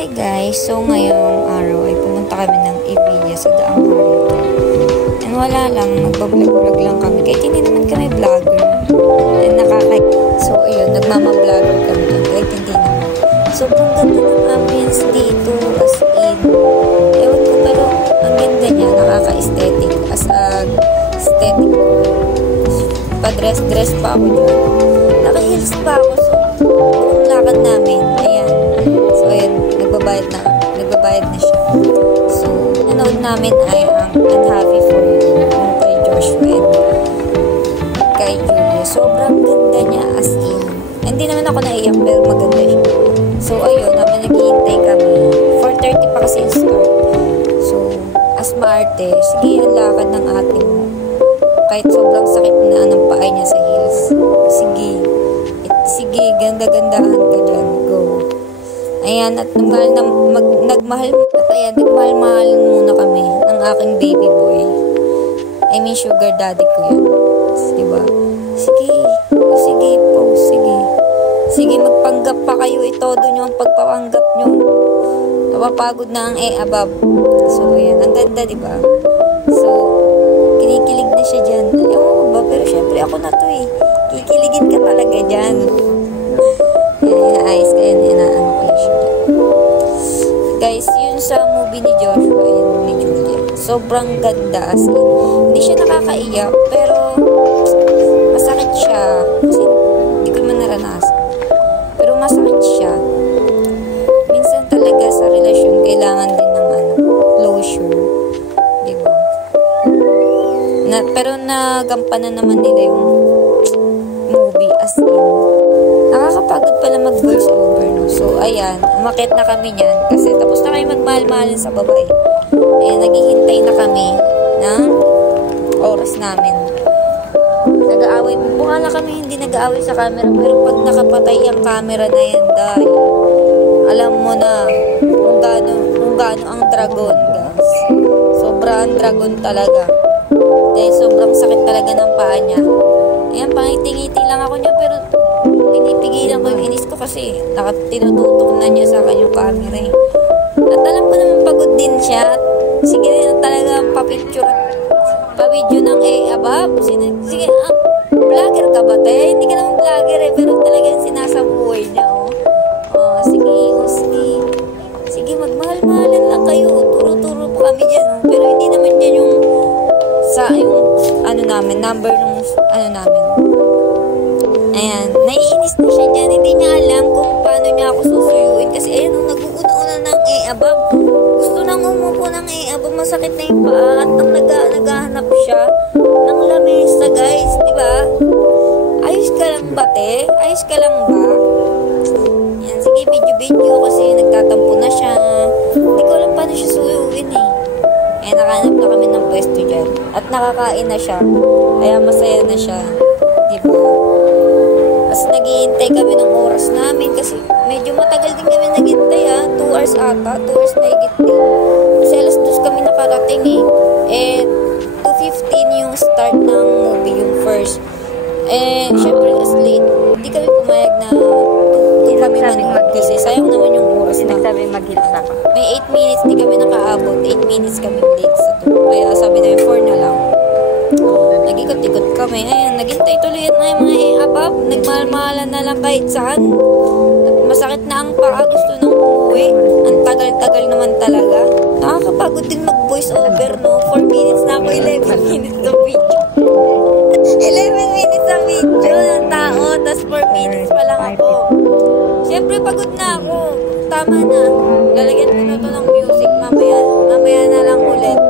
Hi guys! So ngayong araw ay pumunta kami ng Evilla sa Daang Harito. And wala lang, nagbablog-vlog lang kami. Kahit hindi naman kami vlogger. And So ayun, nagmama-vlogger kami dyan. Kahit hindi naman. Sobrang ganda ng ambience dito. As in, ewan ko pero ang ganda niya. Nakaka-aesthetic. As aesthetic. Pa-dress pa ako dyan. Naka-heels pa ako. So, buong lakad namin. Ayan. So, ayun. Nagbabayad na siya. So, nanood namin ay ang Unhappy For You. Yung kay Joshua and kay Julia. Sobrang ganda niya as in. Hindi naman ako naiyak pero maganda siya. So, ayun. Namin naghihintay kami. 4:30 pa kasi yung start. So, as maarte, sige ang lakad ng ate mo. Kahit sobrang sakit na ng paa niya sa heels. Sige, ganda-gandahan ka dyan. Go. Ayan, at nagmahal-mahal muna kami ng aking baby boy. I mean, sugar daddy ko yun. Diba? Sige, magpanggap pa kayo. Itodo nyo ang pagpapanggap nyo. Napapagod na ang abab. So, ayan. Ang ganda, diba? So, kinikilig na siya dyan. Ewan ko ba? Pero syempre ako na to eh. Kikiligin ka talaga dyan. Ayos ka yan. Inaano ko lang siya dyan. Guys, yun sa movie ni Joshua and ni Julia. Sobrang ganda as in. Hindi siya nakakaiyak, pero masakit siya. Kasi hindi ko naman naranasan. Pero masakit siya. Minsan talaga sa relasyon, kailangan din ng closure. Diba? Pero nagampanan naman nila yung movie as in. Nakakapagod pala mag-voice over, no? So, ayan. Umakit na kami niyan. Kasi tapos na kami magmahal-mahalin sa babae. Ayan, naghihintay na kami ng oras namin. Nag-aaway. Mukha na kami hindi nag-aaway sa camera. Pero pag nakapatay ang camera na yan, dahil alam mo na kung gaano ang dragon, guys. Sobrang dragon talaga. Dahil sobrang sakit talaga ng paa niya. Ayan, pangiti-ngiti lang ako niya, pero pinipigilan ko yung inis ko kasi tinututok na niya sa kanyang camera eh. At alam ko naman pagod din siya. Sige talaga pa-video ng abab. Sige, vlogger ka ba tayo? Hindi ka naman vlogger eh, pero talagang sinasabuhay niya Sige, magmahal-mahalan lang kayo. Turo-turo po kami dyan. Pero hindi naman dyan yung number nung namin. Ayan, naiinis na siya dyan. Hindi niya alam kung paano niya ako susuyuin. Kasi ayan, nag-uuna ng abab. Gusto nang umupo ng abab. Masakit na yung paa. At naghahanap siya ng lamesa, guys. Diba? Ayos ka lang ba, te? Ayos ka lang ba? Ayan, sige, video kasi nagtatampo na siya. Hindi ko alam paano siya suyuin eh. Ayan, nakahanap na kami ng pwesto dyan. At nakakain na siya. Kaya masaya na siya. Diba? Kasi naghihintay kami ng oras namin. Kasi medyo matagal din kami naghintay 2 hours ata. 2 hours na higit din. Kasi alas 2 kami nakarating eh. 2:15 yung start ng movie, yung first. Syempre as late. Hindi kami pumayag na kami manood. Kasi sayang naman yung oras na. Mag-heels ako. May 8 minutes di kami nakaabot. 8 minutes kami late sa tour. Kaya sabi na 4 na lang. Nag-ikot-ikot kami. Ayan, naghintay tuloy na yung mga abab. Nagmahal-mahalan na lang kahit saan. At masakit na ang paa. Gusto nang uuwi. Ang tagal-tagal naman talaga. Nakakapagod din mag-voice over, no? 4 minutes na ako. 11 minutes na video. 11 minutes na video ng tao. Tapos 4 minutes pa lang ako. Siyempre, pagod na ako. Tama na. Lalagyan ko na ito ng music. Mamaya na lang ulit.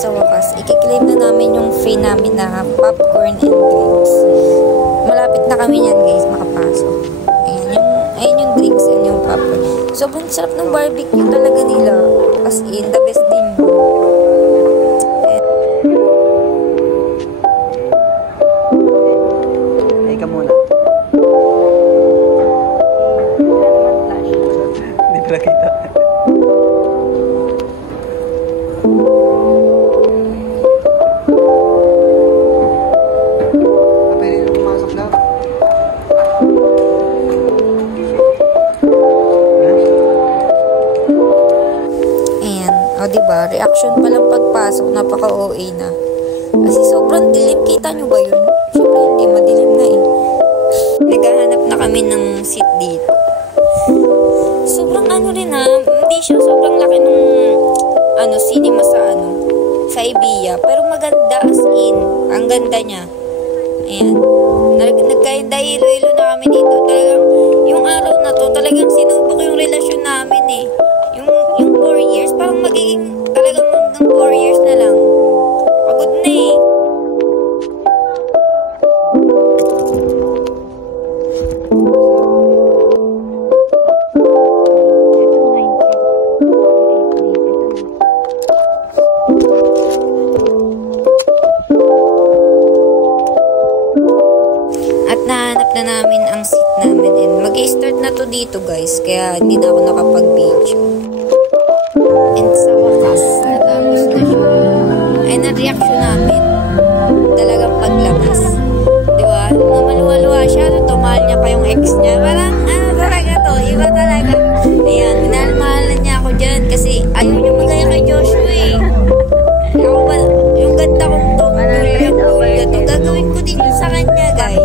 sa wakas, ikiklaim na namin yung free namin na popcorn and drinks. Malapit na kami yan guys, makapasok. Ayan yung drinks and yung popcorn. Sobrang sarap ng barbecue talaga nila. As in, the best din yun. Ay ka muna. Hindi pala kita. O diba, reaction pa lang pagpasok, napaka-OA na. Kasi sobrang dilim, kita nyo ba yun? Siyempre hindi, madilim na eh. Naghahanap na kami ng seat dito. Sobrang ano rin hindi siya sobrang laki ng cinema sa Ibiya. Pero maganda as in, ang ganda niya. Ayan. Nagkainda hilo-hilo na kami dito. Talagang, yung araw na to, talagang sinubok yung relasyon namin eh. Yung 4 years, parang magiging talagang hanggang 4 years na lang. Pagod na eh. At nahanap na namin ang seat namin and mag-i-start na to dito guys, kaya hindi na ako nakapag-video. And sa wakas, natapos na siya. Ay, na-reaction namin. Talagang paglabas. Diba? Nung maluwa-luwa siya, mahal niya pa yung ex niya. Parang, talaga to? Iba talaga. Ayan, minahal-mahalan niya ako dyan kasi ayaw niya magaya kay Joshua eh. Ako ba, yung ganda kong to, to, gagawin ko din yun sa kanya, guys.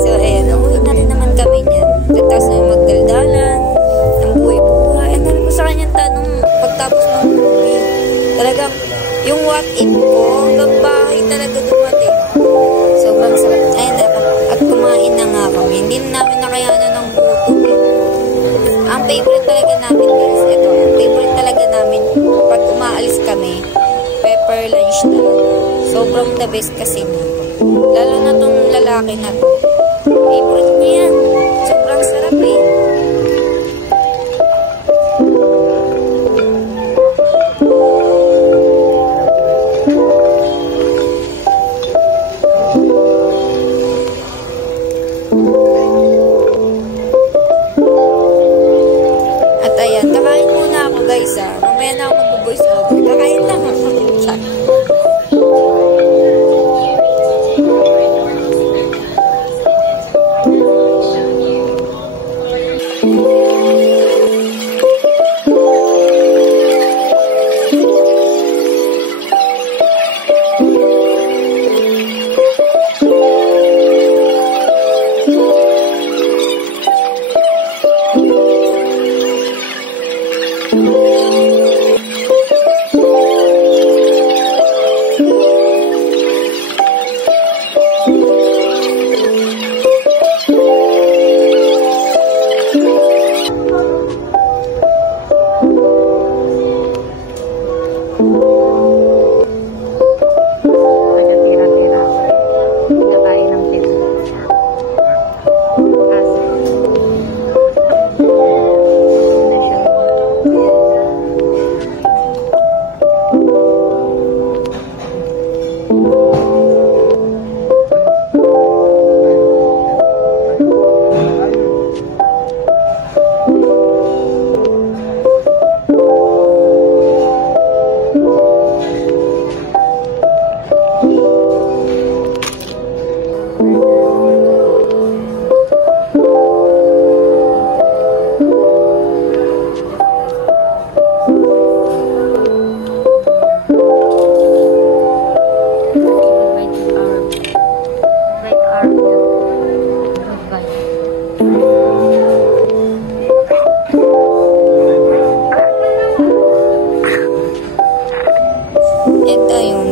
So, ayan, umuwi na rin naman kami niyan. Tapos na magdaldalan, ng buhay-buhay. Ang dami ko sa kanyang tanong, pagtapos ng movie. Talagang, yung what if ko, hanggang bahay talaga dumating. Sobrang sarap. Ayun na, at kumain na nga kami. Hindi na namin nakayanan ng gutom. Ang favorite talaga namin, guys, ito, ang favorite talaga namin, pag umaalis kami, pepper lunch talaga. Sobrang the best kasi na. Lalo na tong lalaki na to. Favorite niya yan. Sobrang sarap eh. At ayan, kakain muna ako guys ah. Mamaya na ako mag-voice over. Kakain lang ako.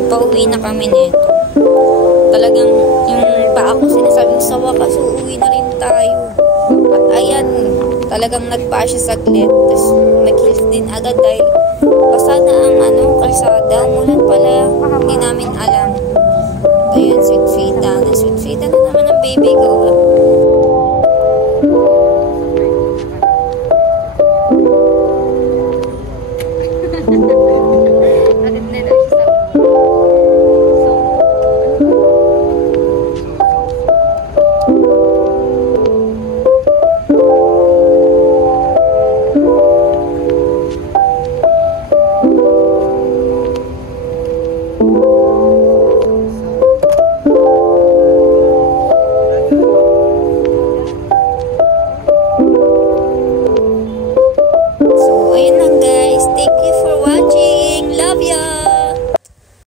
Pauwi na kami nito. Talagang yung pa ako sinasabing sa wakas uuwi na rin tayo. At ayan, talagang nagpa siya saglit. Tapos nag-heels din agad dahil basa na ang kalsada. Mulan pala. Siyempre,